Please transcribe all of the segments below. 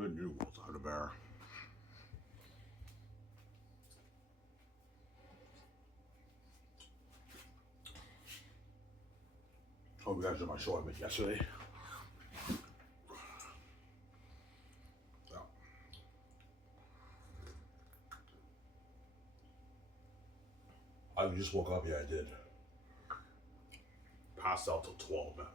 Good news out of bear. Hope you guys did my show I made yesterday. Yeah. I just woke up. Yeah, I did. Passed out till 12, man.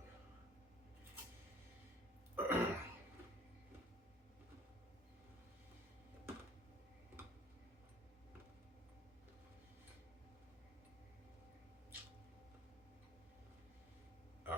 Yeah.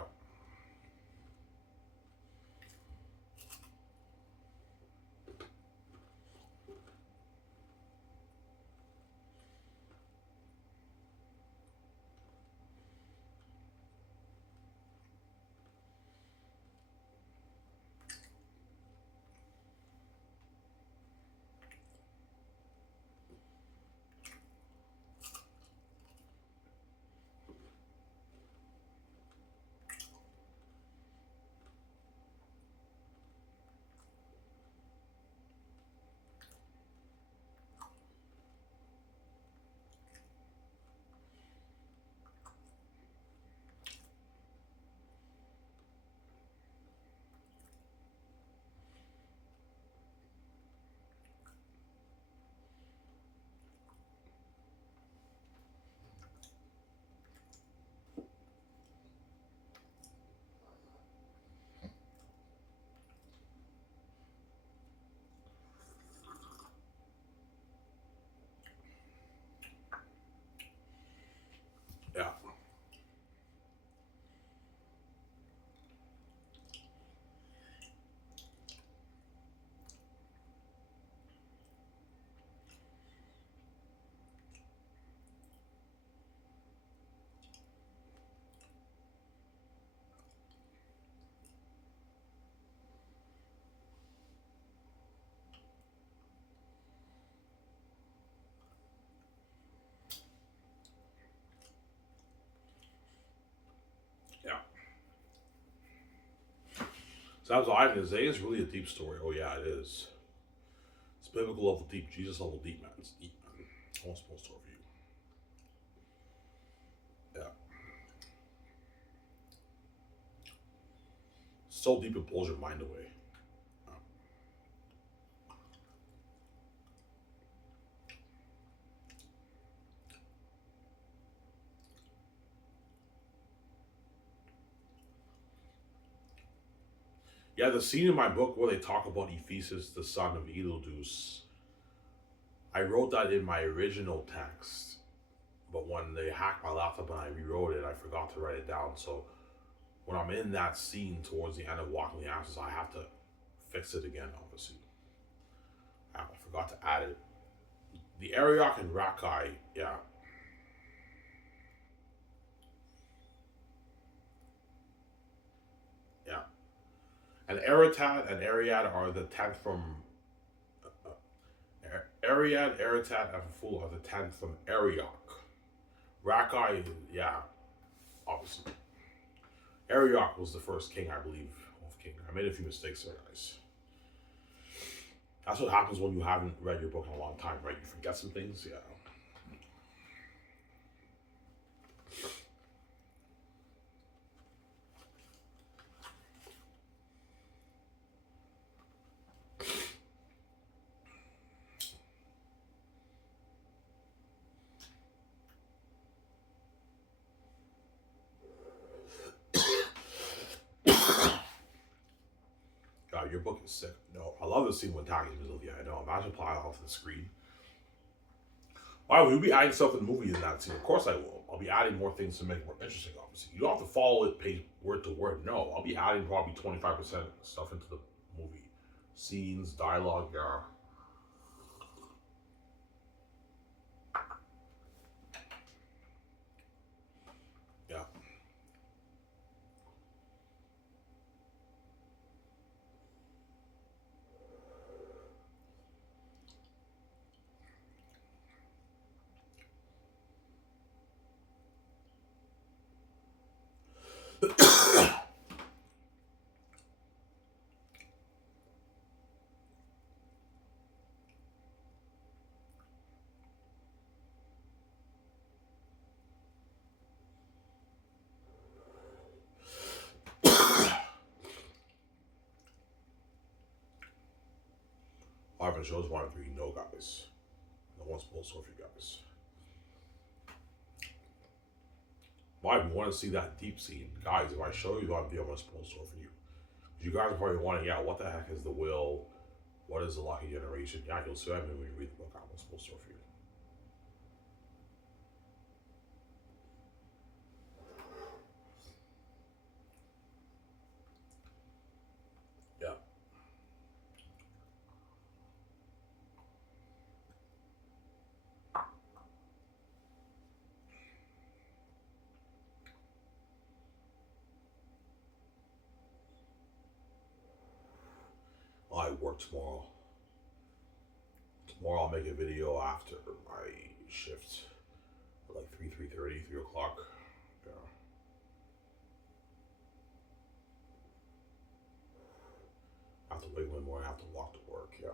Yeah. Yeah. Sounds like Isaiah is really a deep story. Oh yeah, it is. It's biblical level deep, Jesus level deep, man. It's deep, man. I want to post over you. Yeah. So deep it blows your mind away. Yeah, the scene in my book where they talk about Ephesus, the son of Eludus, I wrote that in my original text, but when they hacked my laptop and I rewrote it, I forgot to write it down. So when I'm in that scene towards the end of Walking the Ashes, I have to fix it again, obviously. I forgot to add it. The Ariok and Rakai, yeah. Yeah. And Eretat and Ariad are the 10th from Ariad, Eretat, and Fool are the 10th from Ariok. Rakai, yeah, obviously. Ariok was the first king, I believe, of King. I made a few mistakes there, guys. That's what happens when you haven't read your book in a long time, right? You forget some things, yeah. God, your book is sick. No, I love the scene when Taki's in the middle of the I know. Imagine applying off the screen. Why will you be adding stuff in the movie in that scene? Of course I will. I'll be adding more things to make it more interesting, obviously. You don't have to follow it page word to word. No, I'll be adding probably 25% stuff into the movie. Scenes, dialogue, yeah. Yeah. Harvard shows 1 and 3. No, guys. No one's supposed to for you guys. Why you want to see that deep scene, guys? If I show you that video, I'm supposed to for you. You guys are probably wondering, yeah, what the heck is the will? What is the lucky generation? Yeah, you'll see that when you read the book. I'm supposed to for you. Yeah. I work tomorrow. Tomorrow I'll make a video after my shift, like 3:30, 3 o'clock. Yeah. I have to wake one more. I have to walk to work. Yeah.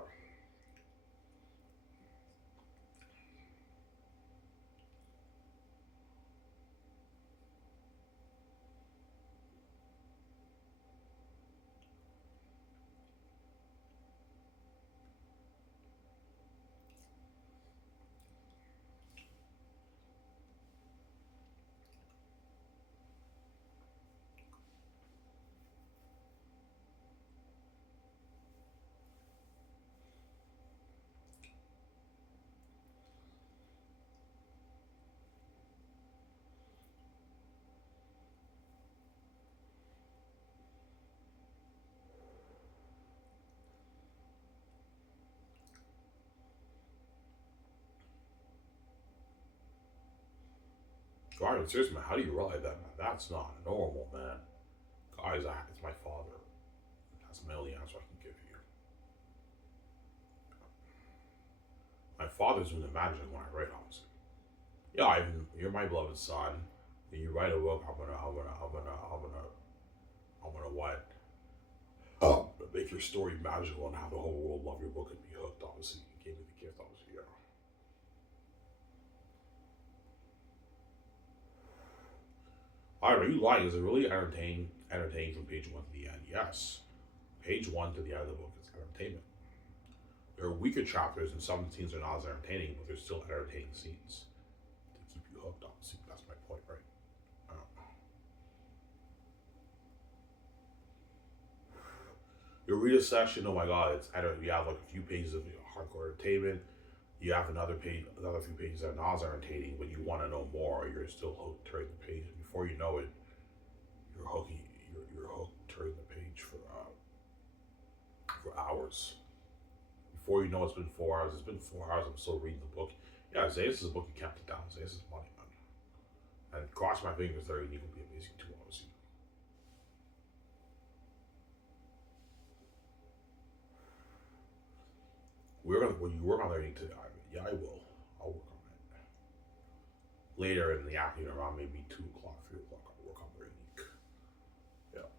Guys, seriously, man, how do you realize that, man? That's not normal, man. Guys, it's my father. That's my only answer I can give you. My father's doing the magic when I write, obviously. Yeah, you're my beloved son. When you write a book, I'm gonna what? Make your story magical and have the whole world love your book and be hooked. Obviously, you gave me the gift. Obviously, yeah. Are you lying? Is it really entertaining from page one to the end? Yes. Page one to the end of the book is entertainment. There are weaker chapters, and some scenes are not as entertaining, but they're still entertaining scenes to keep you hooked. Obviously, that's my point, right? You read a section. Oh my God, you have like a few pages of hardcore entertainment. You have another few pages that are not as entertaining, but you want to know more. You're still hooked during the page. Before you know it, you're hooking. You're hooked during the page for hours. Before you know it's been 4 hours. It's been 4 hours. I'm still reading the book. Yeah, Xanus is a book you can't put down. Xanus is money, man. And cross my fingers, their unique will be amazing too, obviously. Will you work on their unique today? Yeah, I will. I'll work on it. Later in the afternoon, around maybe 2 o'clock, 3 o'clock, I'll work on their unique. Yeah.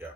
Yeah,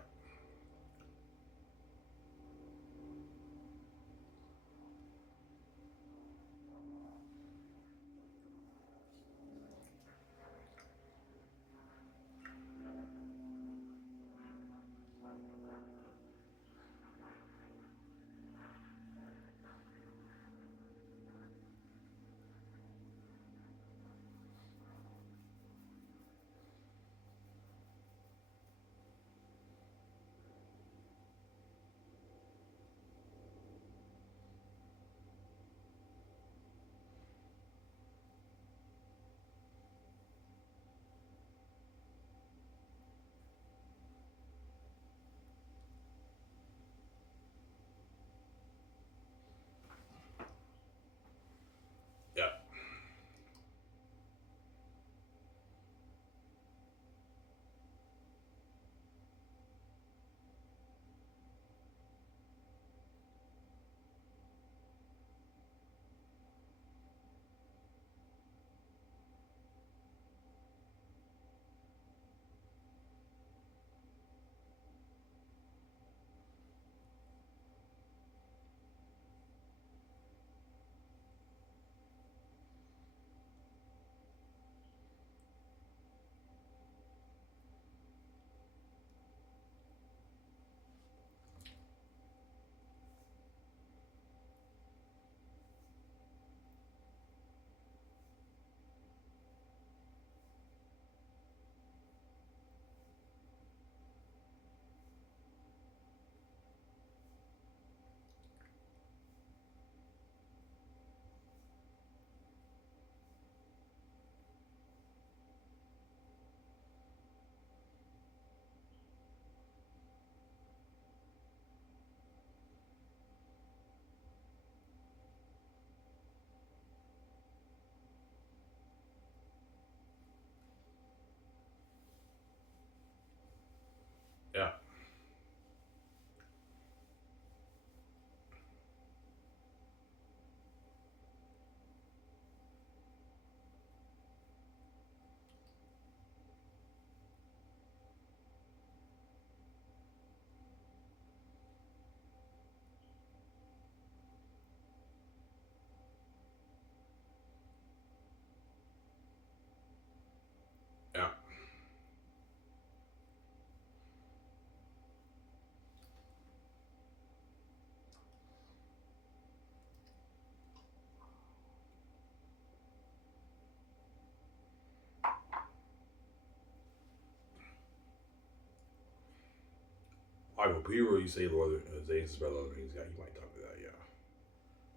I mean, people you say Lord of the Rings is better than Lord of the Rings. Yeah, you might tell me that. Yeah.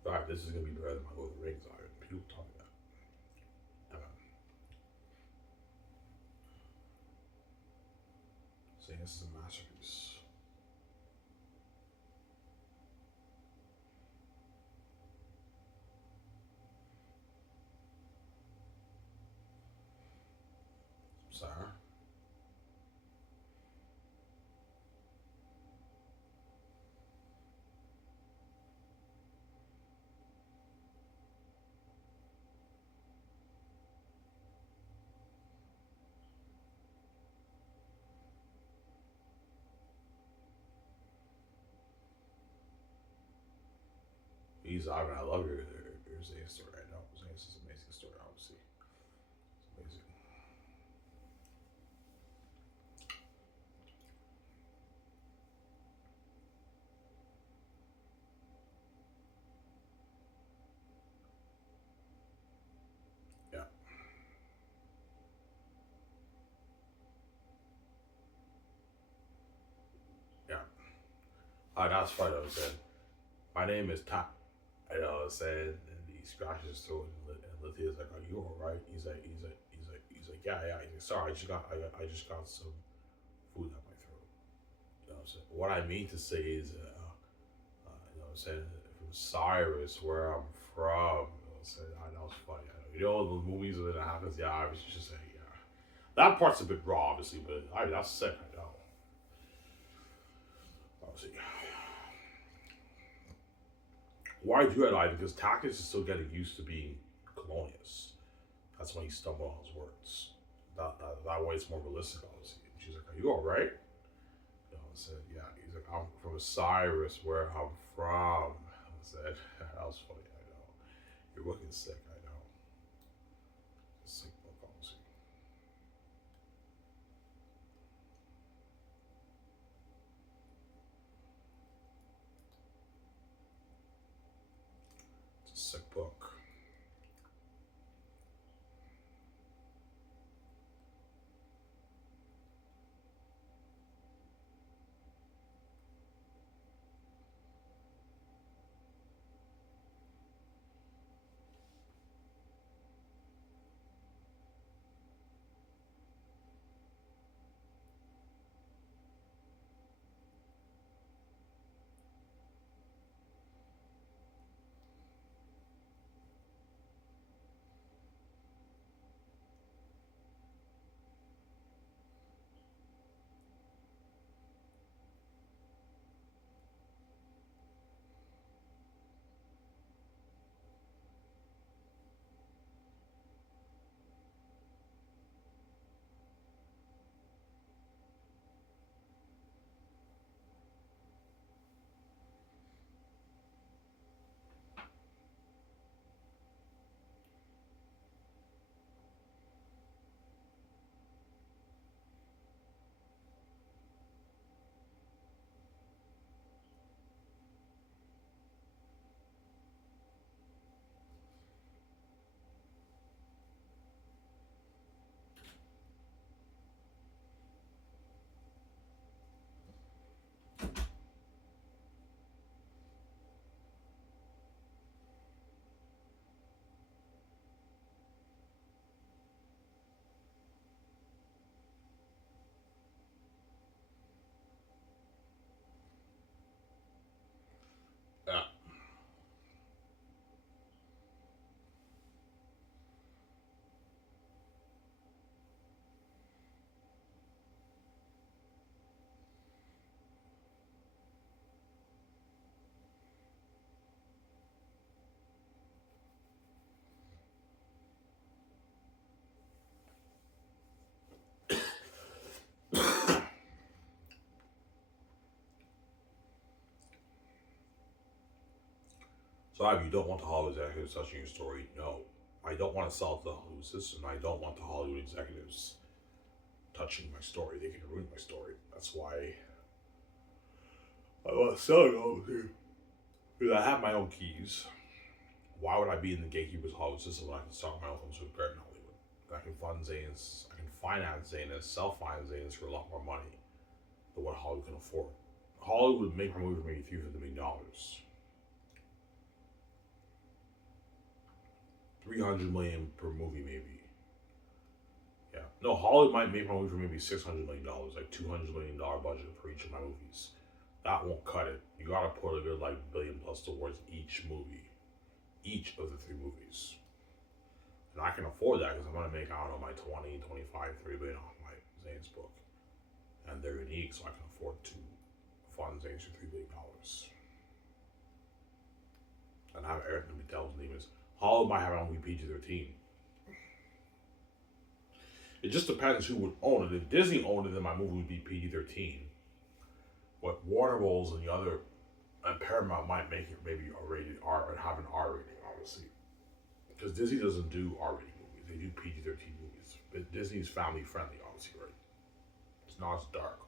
All right, this is gonna be better than my Lord of the Rings. All right, people tell me that. Yeah, man. Saying this is a masterpiece. Sorry. I love your Zane story. I know. Zane's is an amazing story, obviously. It's amazing. Yeah. Yeah. That's funny, I was saying. My name is Top. I know, I said, and he scratches his throat, and Lithia's like, "Are you all right?" He's like, yeah. He's like, "Sorry, I just got some food down my throat." You know what I'm saying? What I mean to say is, you know what I'm saying, from Cyrus, where I'm from. You know what I'm saying? I know it's funny. I know. You know the movies when it happens. Yeah, I was just saying, yeah. That part's a bit raw, obviously, but that's sick. I know. Obviously. Why do I lie? Because Takis is still getting used to being colonious. That's when he stumbled on his words. That way it's more realistic, obviously. And she's like, "Are you alright?" You know, I said, "Yeah." He's like, "I'm from Cyrus, where I'm from." I said, "That was funny, I know. You're looking sick, I know." Sick book, obviously. It's a sick book. Yeah. So if you don't want the Hollywood executives touching your story, no. I don't want to sell to the Hollywood system. I don't want the Hollywood executives touching my story. They can ruin my story. That's why I want to sell it all to you. Because I have my own keys. Why would I be in the gatekeeper's Hollywood system when I can start my own films with Grant in Hollywood? I can fund Zane's, I can finance Zane's, self finance Zane's for a lot more money than what Hollywood can afford. Hollywood would make my movie for maybe $350 million. 300 million per movie, maybe. Yeah. No, Hollywood might make my movie for maybe $600 million, like $200 million budget for each of my movies. That won't cut it. You gotta put a good like billion plus towards each movie, each of the three movies. And I can afford that because I'm gonna make, I don't know, my 20, 25, 30 billion off my Xanus book. And they're unique, so I can afford to fund Xanus for $3 billion. And have Eric Mitel's name is Hollywood might have it on PG-13. It just depends who would own it. If Disney owned it, then my movie would be PG-13. But Warner Bros. And the other, and Paramount might make it maybe R-rated, or have an R rating, obviously. Because Disney doesn't do R-rated movies. They do PG-13 movies. But Disney's family friendly, obviously, right? It's not as dark.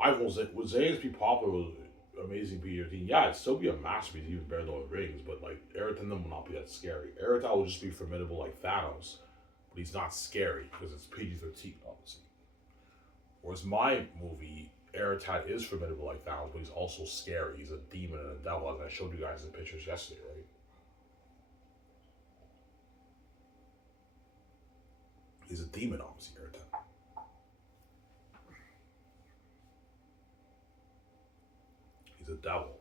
I will say, would Xanus be popular with amazing PG-13? Yeah, it'd still be a masterpiece, even better than Lord of the Rings, but like Eraton will not be that scary. Eraton will just be formidable like Thanos, but he's not scary because it's PG-13, obviously. Whereas my movie, Eraton is formidable like Thanos, but he's also scary. He's a demon and a devil, as I showed you guys in the pictures yesterday, right? He's a demon, obviously, Eraton. He's a devil.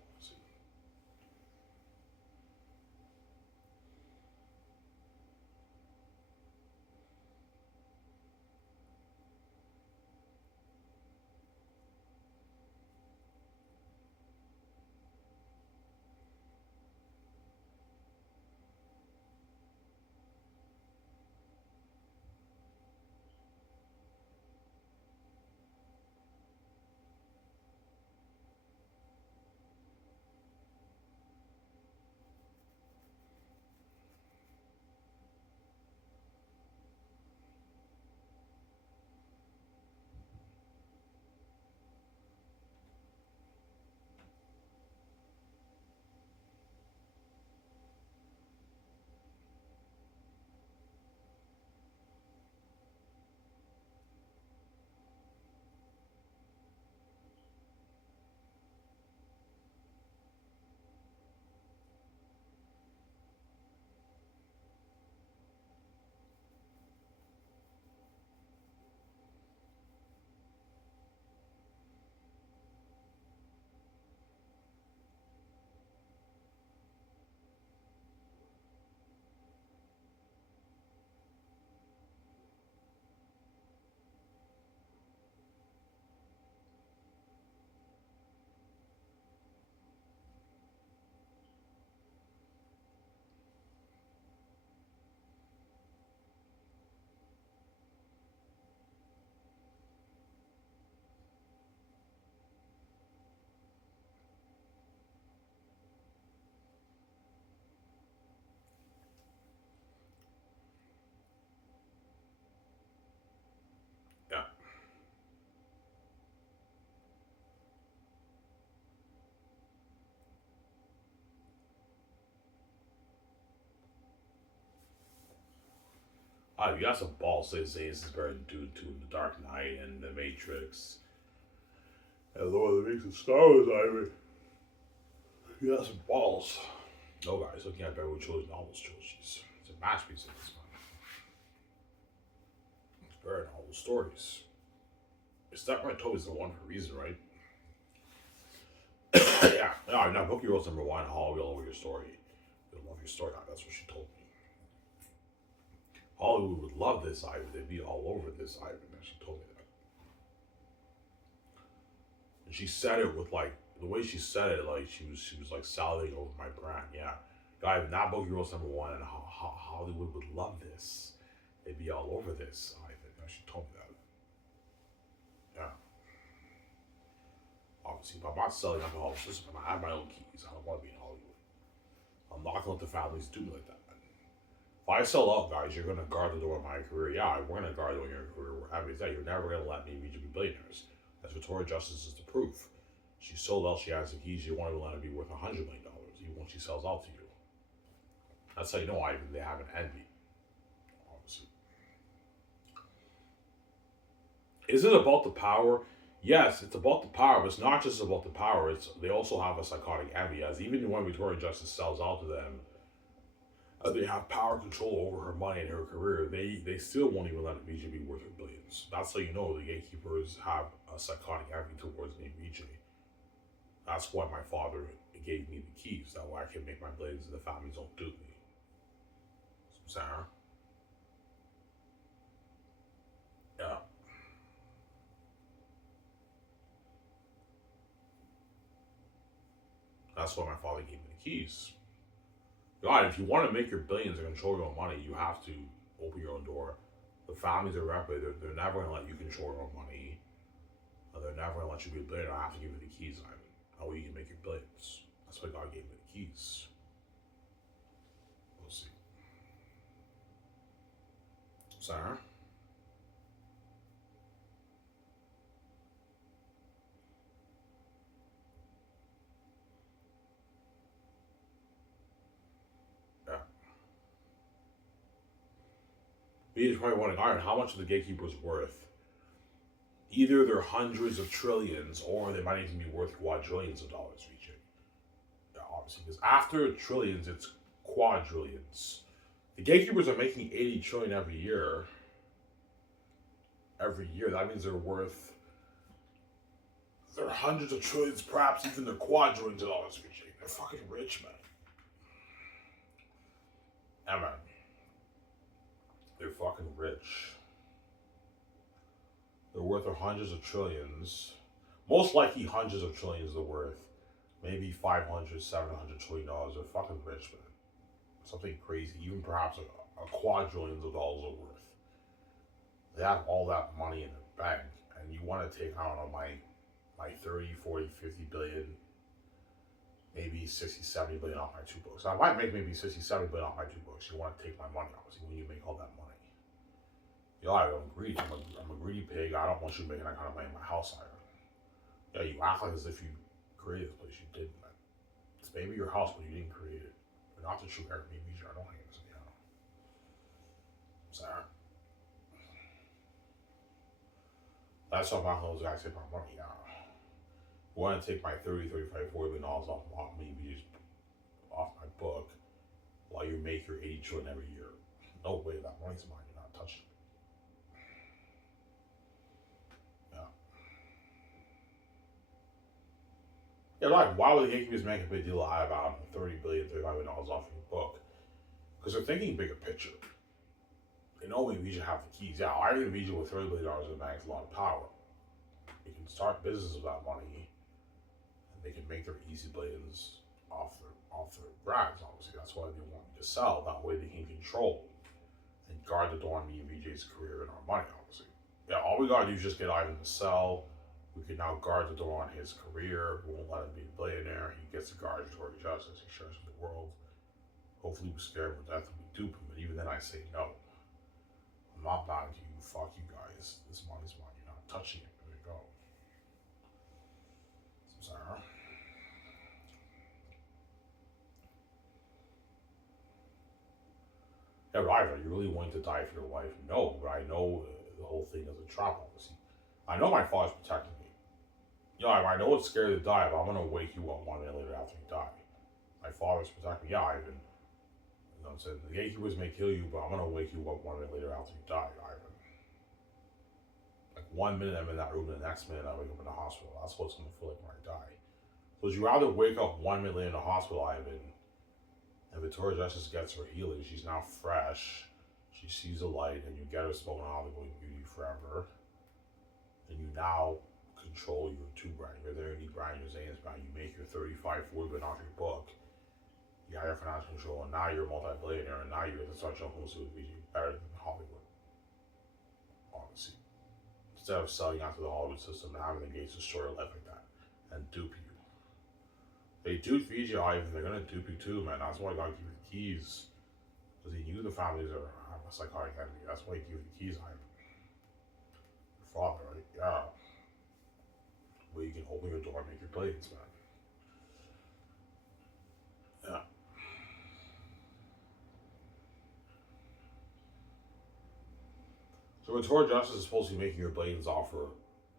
Yeah. You got some balls to say Xanus is better than Dune 2 and The Dark Knight and The Matrix and Lord of the Rings and Star Wars, Ivan. You got some balls. No, guys, looking at Beverly Trilogy and all those trilogies. It's a masterpiece at this point. It's better than all those stories. It's not right. Toby's the one for a reason, right? Yeah. No, now Book Heroes #1, Holly will love your story. You'll love your story. That's what she told me. Hollywood would love this, Ivan. They'd be all over this, Ivan. And she told me that. And she said it with like the way she said it, like she was like salivating over my brand. Yeah, guy, not Bogey Rose #1, and Hollywood would love this. They'd be all over this. Ivan. And she told me that. Yeah. Obviously, but I'm not selling alcohol system. I have my own keys. I don't want to be in Hollywood. I'm not going to let the families do me like that. If I sell out, guys, you're going to guard the door of my career. Yeah, we're going to guard the door of your career. Whatever you say, you're never going to let me be billionaires. As Victoria Justice is the proof. She sold out, she has the keys, you won't even let her be worth $100 million, even when she sells out to you. That's how you know Ivan, they have an envy. Obviously. Is it about the power? Yes, it's about the power, but it's not just about the power. It's they also have a psychotic envy, as even when Victoria Justice sells out to them, they have power control over her money and her career. They still won't even let VJ be worth her billions. That's how you know the gatekeepers have a psychotic envy towards me, VJ. That's why my father gave me the keys. That way I can make my billions and the families don't do me. Sarah, yeah, that's why my father gave me the keys. God, if you want to make your billions and control your own money, you have to open your own door. The families are rapid. They're never going to let you control your own money. They're never going to let you be a billionaire. I have to give you the keys, Ivan. That way you can make your billions. That's why God gave me the keys. We'll see. Sarah? Yeah. He's probably wondering, all right, how much are the gatekeepers worth? Either they're hundreds of trillions or they might even be worth quadrillions of dollars, VJ. Yeah, obviously, because after trillions, it's quadrillions. The gatekeepers are making 80 trillion every year. Every year, that means they're hundreds of trillions, perhaps even they're quadrillions of dollars, VJ. They're fucking rich, man. Yeah, man. They're fucking rich. They're worth hundreds of trillions. Most likely hundreds of trillions they're worth. Maybe 500, 700 trillion dollars. They're fucking rich, man. Something crazy. Even perhaps a quadrillions of dollars are worth. They have all that money in the bank. And you want to take, I don't know, my 30, 40, 50 billion, maybe 60, 70 billion off my two books. I might make maybe 60, 70 billion off my two books. You want to take my money, obviously, when you make all that money. Yo, I'm greedy. I'm a greedy pig. I don't want you making that kind of money in my house, Iron. Yeah, you act like as if you created this place. You didn't, man. It's maybe your house, but you didn't create it. You're not the true Airbnb. I don't hang this, you know. Sorry. That's why my those guys take my money. Yeah. You want to take my 30, 35, $40 million off me, off my book, while you make your 80 trillion every year. No way, that money's mine. You're not touching it. Yeah. Yeah, like, why would the gatekeepers make a big deal out of 30 billion, $35 million off your book? Because they're thinking bigger picture. They know we should have the keys. Yeah, I think Vija with $30 billion in the bank is a lot of power. They can start businesses with that money, and they can make their easy billions off their brands. Obviously, that's why they want me to sell. That way, they can control and guard the door on me and VJ's career and our money. Obviously, yeah. All we gotta do is just get Ivan to sell. We can now guard the door on his career. We won't let him be a billionaire. He gets the guard Tory justice. He shares with the world. Hopefully, we scare him to death and we dupe him. But even then, I say no. I'm not buying to you. Fuck you guys. This money's mine. You're not touching it. There you go. Sorry. Yeah, right. Are you really wanting to die for your wife? No, but I know the whole thing is a trap, obviously. I know my father's protecting me. Yeah, I know it's scary to die, but I'm going to wake you up 1 minute later after you die. My father's protecting me. Yeah, Ivan. You know what I'm saying? The gatekeepers may kill you, but I'm going to wake you up 1 minute later after you die, Ivan. Like 1 minute I'm in that room, and the next minute I wake up in the hospital. That's what it's going to feel like when I die. So would you rather wake up 1 minute later in the hospital, Ivan, and Victoria Justice gets her healing, she's now fresh, she sees the light, and you get her smoking olive oil beauty forever, and you now control your two brand. You're there, you need brand, your Xanus Brand, you make your 35, 40 billion off your book, you have your financial control, and now you're a multi-billionaire, and now you're going to start jumping with VG better than Hollywood, obviously. Instead of selling out to the Hollywood system and having the gates destroy your life like that and dupe you. They duped VJ Ivan, they're gonna dupe you too, man. That's why I gotta give you the keys. Because he knew the families are have a psychotic enemy. That's why he gave you the keys, Ivan. Your father, right? Yeah. Where you can open your door and make your billions, man. Yeah. So Victoria Justice is supposed to be making your billions off her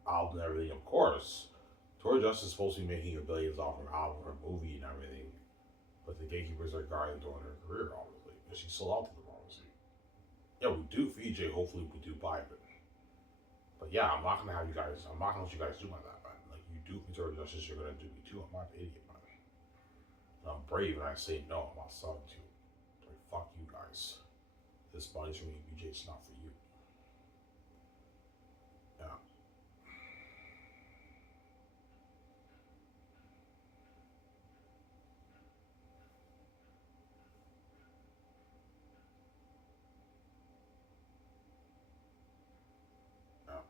album and everything, of course. Tori Justice is supposed to be making billions off her album, her movie, and everything. But the gatekeepers are guarding during her career, obviously. Because she sold out to them, obviously. Yeah, we do VJ. Hopefully, we do buy it. But yeah, I'm not gonna have you guys. I'm not gonna let you guys do my that, man. Like you do me Tori Justice, you're gonna do me too. I'm not an idiot, man. And I'm brave, and I say no. I'm not selling to you. Like fuck you guys. This money's for me, VJ. It's not for you. Yeah. Yeah.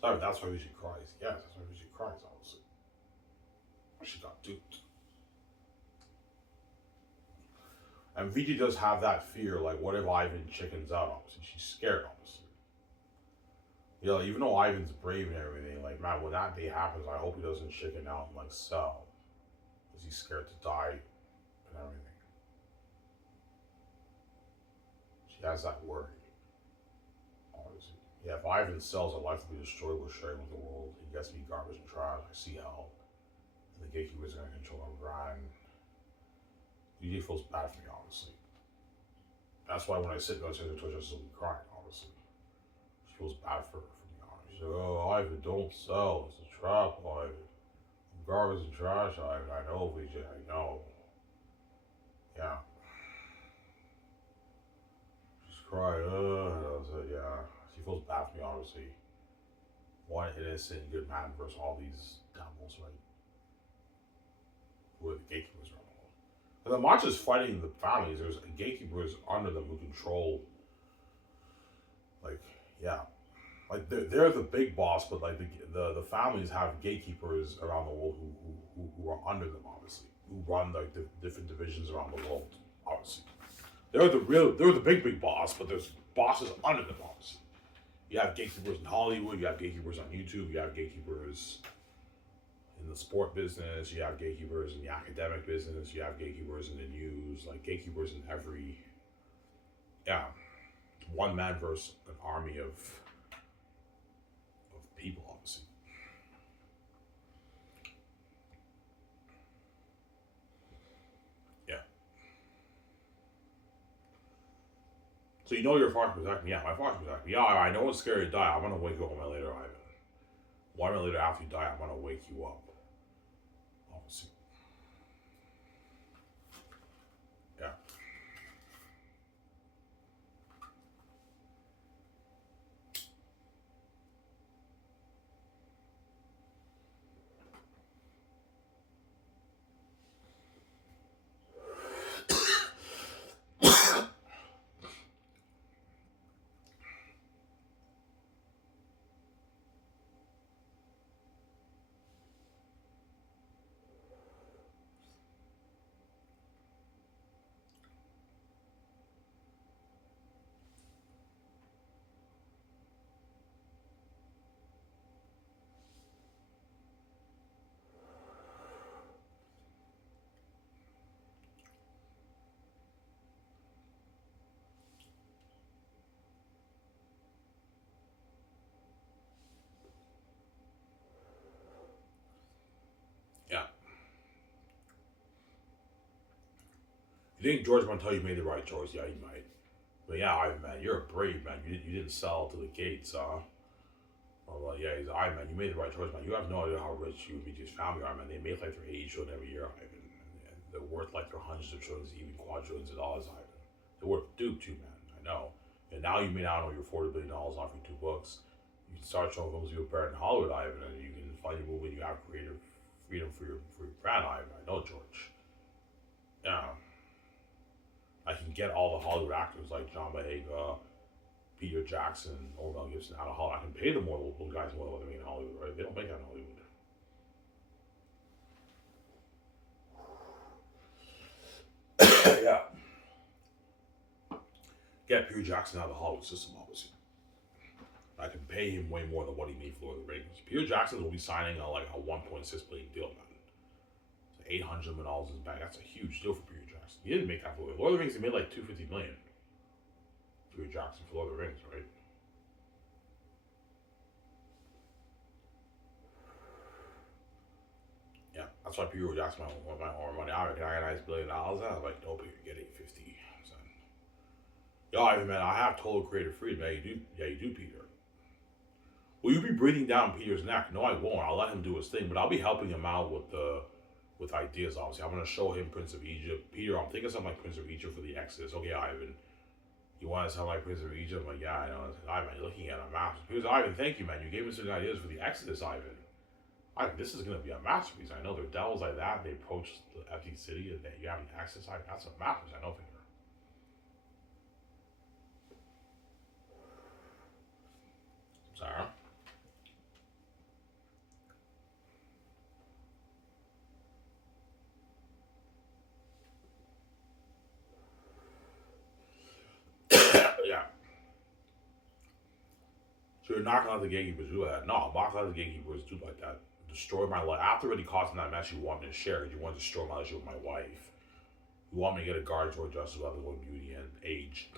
Sorry, that's why VJ cries. Yes, that's why VJ cries, obviously. She got duped. And VJ does have that fear, like, what if Ivan chickens out, obviously? She's scared, obviously. You know, even though Ivan's brave and everything, like, man, when that day happens, I hope he doesn't chicken out and, like, sell. Because he's scared to die and everything. She has that worry, obviously. Yeah, if Ivan sells, her life will be destroyed, we're sharing with the world. He gets to be garbage and trash. I see hell. And the gatekeepers are going to control our brand. DJ feels bad for me, honestly. That's why when I sit downstairs at Twitch, I still be crying, honestly. She feels bad for me, honestly. She's like, oh, Ivan, don't sell. It's a trap, Ivan. I'm garbage and trash, Ivan. I know, VJ, I know. Yeah. She's crying, I was like, yeah. She feels bad for me, honestly. One innocent, good man versus all these devils, right? Who are the gatekeepers around the world. And the March is fighting the families. There's gatekeepers under them who control, like, yeah. Like, they're the big boss, but, like, the families have gatekeepers around the world who are under them, obviously. Who run, like, the different divisions around the world, obviously. They're the big boss, but there's bosses under them, obviously. You have gatekeepers in Hollywood, you have gatekeepers on YouTube, you have gatekeepers in the sport business, you have gatekeepers in the academic business, you have gatekeepers in the news, like gatekeepers in every, yeah, one man versus an army of people, obviously. Yeah. So you know your father protect me. Yeah, my father protect me. Yeah, I know it's scary to die. I'm gonna wake you up later, Ivan. 1 minute later after you die, I'm gonna wake you up. Obviously. Yeah. Yeah. You think George Montel you made the right choice? Yeah, you might. But yeah, Ivan, man, you're a brave man. You didn't sell to the gates, huh? Well, yeah, he's Ivan, man. You made the right choice, man. You have no idea how rich you and BJ's family are, man. They make like their 80 trillion every year, Ivan. And they're worth like their hundreds of trillions, even quadrillions of dollars, Ivan. They're worth Duke too, man. I know. And now you made out on your $40 billion off your 2 books. You can start showing films you appear in Hollywood, Ivan, and you can find your movie. You have creative freedom for your brand, Ivan. I know, George. Yeah. I can get all the Hollywood actors like John Boyega, Peter Jackson, or Mel Gibson out of Hollywood. I can pay them more local guys more than what they make in Hollywood, right? They don't make that in Hollywood. Yeah. Get Peter Jackson out of the Hollywood system, obviously. I can pay him way more than what he made for Lord of the Rings. Peter Jackson will be signing a like a 1.6 billion deal, man. So $800 million in his bag. That's a huge deal for Peter Jackson. He didn't make that for Lord of the Rings. He made like 250 million. Peter Jackson for Lord of the Rings, right? Yeah, that's why Peter Jackson want my more money. Can I get a nice $1 billion? I'm like, no, Peter, get 850. Yo, Ivan, man, I have total creative freedom. Yeah, you do, Peter. Will you be breathing down Peter's neck? No, I won't. I'll let him do his thing, but I'll be helping him out with ideas. Obviously, I'm gonna show him Prince of Egypt. Peter, I'm thinking something like Prince of Egypt for the Exodus. Okay, Ivan, you want to sound like Prince of Egypt? I'm like, yeah, I know. Ivan, you're looking at a masterpiece. He goes, Ivan, thank you, man. You gave me some ideas for the Exodus, Ivan. Ivan, this is gonna be a masterpiece. I know there are devils like that. They approach the empty city, and you have an Exodus. Ivan, that's a masterpiece. I know, Peter. Sarah. Yeah. So you're not gonna let the gatekeepers do that. No, I'm not gonna let the gatekeepers do like that. Destroy my life. After already causing that mess, you want me to share it. You want to destroy my relationship with my wife. You want me to get a guard toward justice without the beauty and age.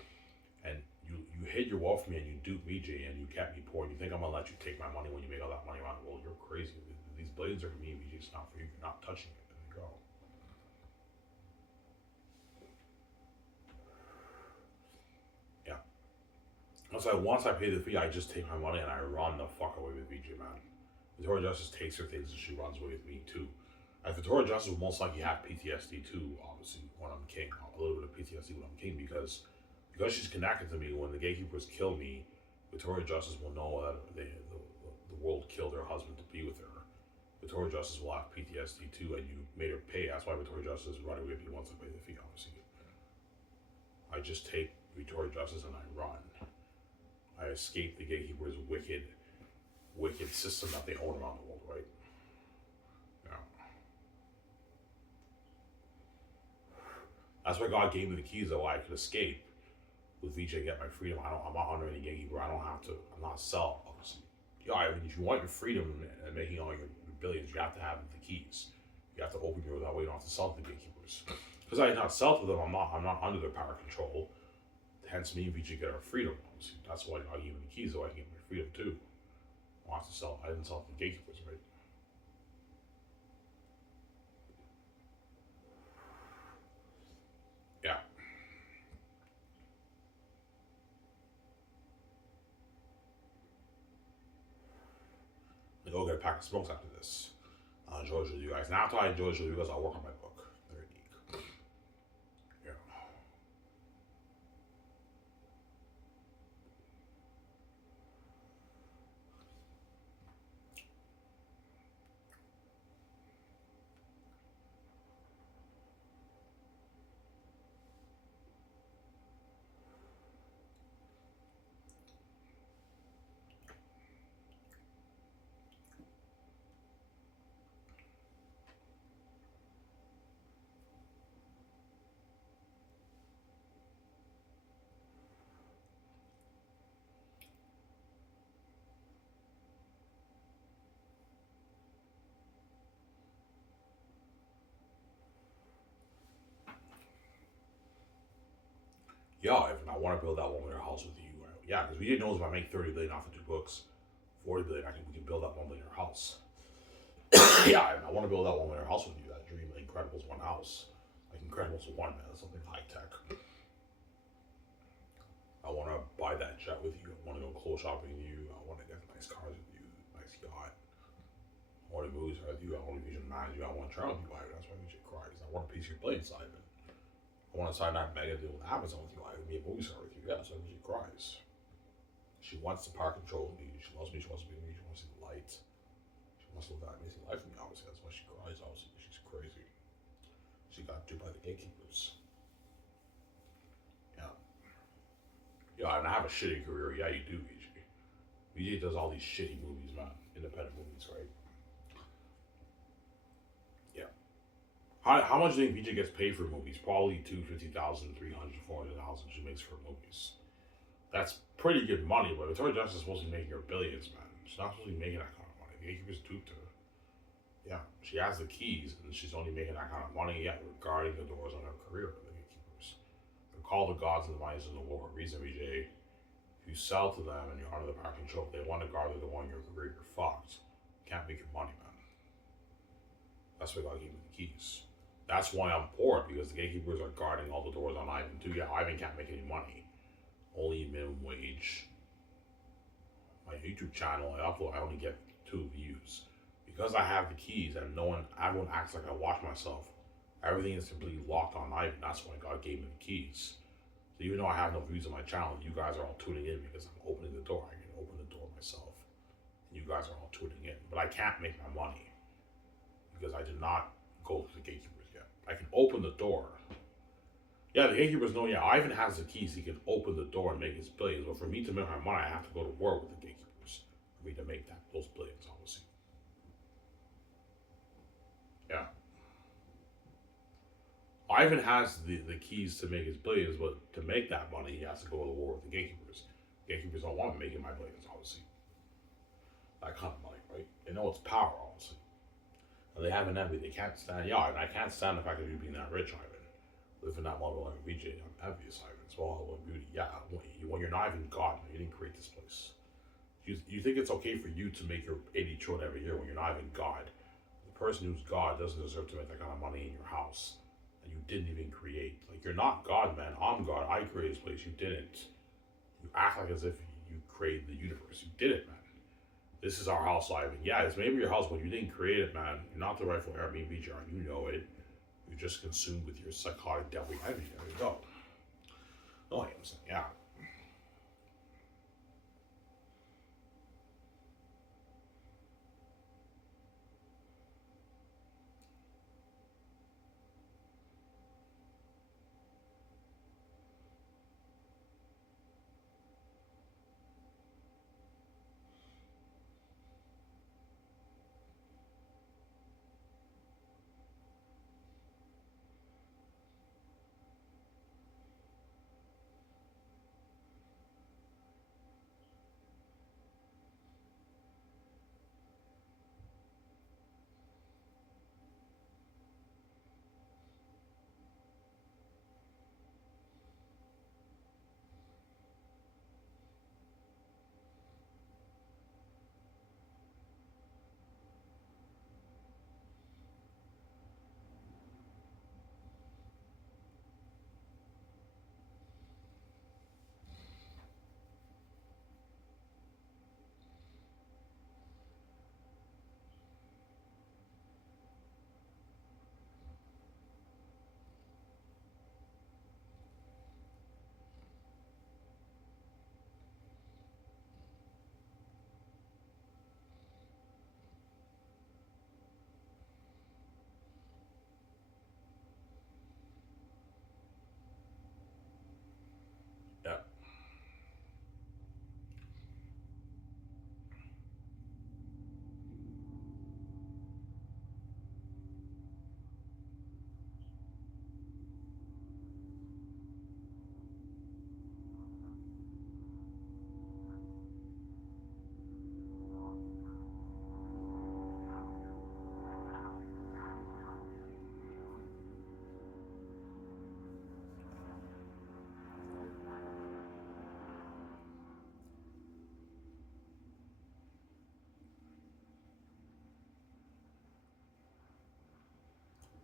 And you hid your wealth from me and you duped me, Jay, and you kept me poor. And you think I'm gonna let you take my money when you make all that money around? Well, you're crazy. These blades are for me, VJ. It's not for you. You're not touching it. There you go. Yeah. Once I pay the fee, I just take my money and I run the fuck away with VJ, man. Victoria Justice takes her things and she runs away with me too. And Victoria Justice will most likely have PTSD too, obviously, when I'm king. A little bit of PTSD when I'm king because she's connected to me. When the gatekeepers kill me, Victoria Justice will know that the world killed her husband to be with her. Victoria Justice will have PTSD too, and you made her pay. That's why Victoria Justice is running with me once I pay the fee, obviously. I just take Victoria Justice and I run. I escape the gatekeepers' wicked system that they own around the world, right? Yeah. That's why God gave me the keys, so I could escape with VJ, get my freedom. I'm not under any gatekeeper. I don't have to. I'm not self. Yeah, I mean, if you want your freedom and making all your billions, you have to have the keys. You have to open your that way. You don't have to sell to the gatekeepers. Because I not sell to them, I'm not under their power control. Hence, me and VJ get our freedom. Obviously. That's why I gave me the keys, so I can get my freedom too. Wants to sell. I didn't sell to the gatekeepers, right? Yeah. I go get a pack of smokes after this. I'll enjoy it with you guys. And after I enjoy it with you guys, I'll work on my book. Very neat. Yeah. Yeah, if I want to build that $1 million house with you, yeah, because we didn't know if I make 30 billion off of 2 books, 40 billion, we can build that $1 million house. Yeah, I want to build that $1 million house with you. That dream, like Incredibles one house, like Incredibles one, man, that's something high tech. I want to buy that jet with you. I want to go clothes shopping with you. I want to get nice cars with you, nice yacht. I want to movies with you. I want to vision manage you. I want to travel with you. That's why VJ cries. I want a piece of your plane, Simon. I want to sign that mega deal with Amazon with you. I can be a movie star with you. Yeah, so she cries. She wants the power control of me. She loves me. She wants to be with me. She wants to see the light. She wants to live that amazing life with me, obviously. That's why she cries, obviously. She's crazy. She got duped by the gatekeepers. Yeah. Yeah, and I have a shitty career. Yeah, you do, VJ. VJ does all these shitty movies, man. Independent movies, right? Yeah. How much do you think VJ gets paid for movies? Probably $250,000, $300,000, $400,000 she makes for movies. That's pretty good money, but Victoria Justice is supposed to be making her billions, man. She's not supposed to be making that kind of money. The gatekeeper's duped her. Yeah, she has the keys, and she's only making that kind of money yet regarding the doors on her career. The gatekeepers. They're called the gods and the minds of the war. Reason, BJ. If you sell to them and you're under the power control, they want to guard the door on your career, you're fucked. You can't make your money, man. That's why God gave me the keys. That's why I'm poor, because the gatekeepers are guarding all the doors on Ivan too. Yeah, Ivan can't make any money. Only minimum wage. My YouTube channel, I only get 2 views. Because I have the keys and everyone acts like I watch myself, everything is completely locked on Ivan. That's why God gave me the keys. So even though I have no views on my channel, you guys are all tuning in because I'm opening the door. I can open the door myself. And you guys are all tuning in. But I can't make my money because I did not go to the gatekeepers yet. I can open the door. Yeah, the gatekeepers know, yeah, Ivan has the keys. He can open the door and make his billions. But for me to make my money, I have to go to war with the gatekeepers for me to make those billions, obviously. Yeah. Ivan has the keys to make his billions, but to make that money, he has to go to war with the gatekeepers. Gatekeepers don't want me making my billions, obviously. That kind of money, right? They know it's power, obviously. And they have an envy. They can't stand, yeah, and I can't stand the fact of you being that rich, Ivan. Living that model like a VJ, I'm envious, Ivan. It's all about beauty. Yeah, when you're not even God, you didn't create this place. You think it's okay for you to make your 80 trillion every year when you're not even God. The person who's God doesn't deserve to make that kind of money in your house. And you didn't even create. Like, you're not God, man. I'm God. I created this place. You didn't. You act like as if you created the universe. You did it, man. This is our house, Ivan. Yeah, it's maybe your house, but you didn't create it, man. You're not the rightful heir of me, BJR. You know it. You're just consumed with your psychotic devil. There you go. No, I am saying, yeah. Yeah.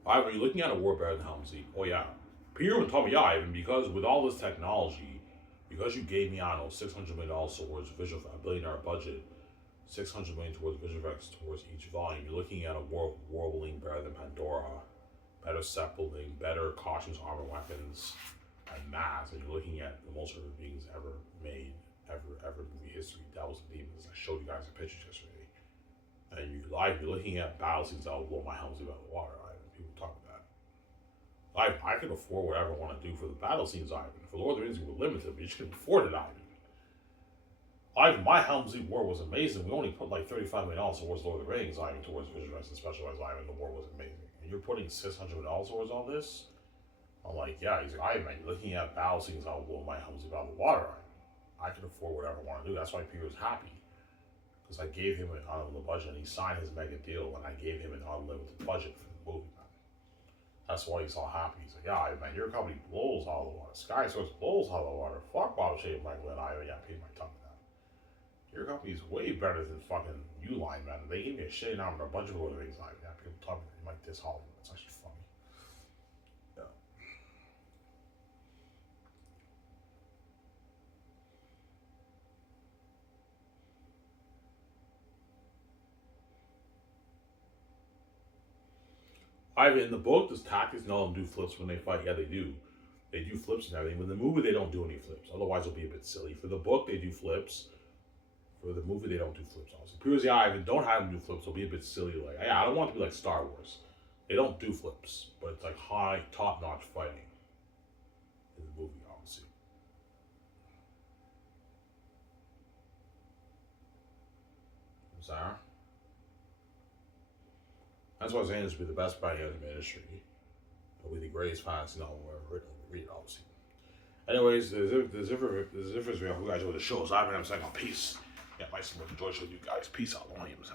Ivan, are you looking at a war better than Helmsley? Oh, yeah. Peter even told me, yeah, Ivan, because with all this technology, because you gave me, I don't know, $600 million towards visual, a $1 billion budget, 600 million towards visual effects towards each volume, you're looking at a warbling better than Pandora, better separating, better costumes, armor, weapons, and mass, and you're looking at the most horrific beings ever made, ever movie history, Devils and Demons. I showed you guys the pictures yesterday. And you're looking at battle scenes that will blow my Helmsley out of the water. People talk about that. I can afford whatever I want to do for the battle scenes, Ivan. For Lord of the Rings, we were limited, but you just can afford it, Ivan, my Helmsley war was amazing. We only put like $35 million towards Lord of the Rings, Ivan, towards visual effects and specialized, Ivan. The war was amazing. And you're putting $600 towards all this? I'm like, yeah. He's like, Ivan, man, you're looking at battle scenes that will blow my Helmsley out of the water, Ivan. I can afford whatever I want to do. That's why Peter was happy. Because I gave him an unlimited budget, and he signed his mega deal when I gave him an unlimited budget for the movie, man. That's why he's all happy. He's like, yeah, man, your company blows out of the water. Sky Source blows out of the water. Fuck Bob Shape, Michael, and I got paid my tongue to that. Your company's way better than fucking Uline, man. They gave me a shitty number, a bunch of other things. Like, yeah, people tell me they like this Hollywood. It's actually funny. Yeah. In the book, there's tactics and all them do flips when they fight. Yeah, they do. They do flips and everything. But in the movie, they don't do any flips. Otherwise, it'll be a bit silly. For the book, they do flips. For the movie, they don't do flips. Obviously, Pure as the Eye, if they don't have them do flips, it'll be a bit silly. Like, yeah, I don't want it to be like Star Wars. They don't do flips, but it's like high, top-notch fighting in the movie, obviously. Sarah? That's why Xanus would be the best fighting in the industry. It'll be the greatest fantasy novel ever written. Read it, obviously. Anyways, there's difference between who guys with the shows. I've been saying, peace. Yeah, nice to enjoy showing you guys. Peace out. Williams,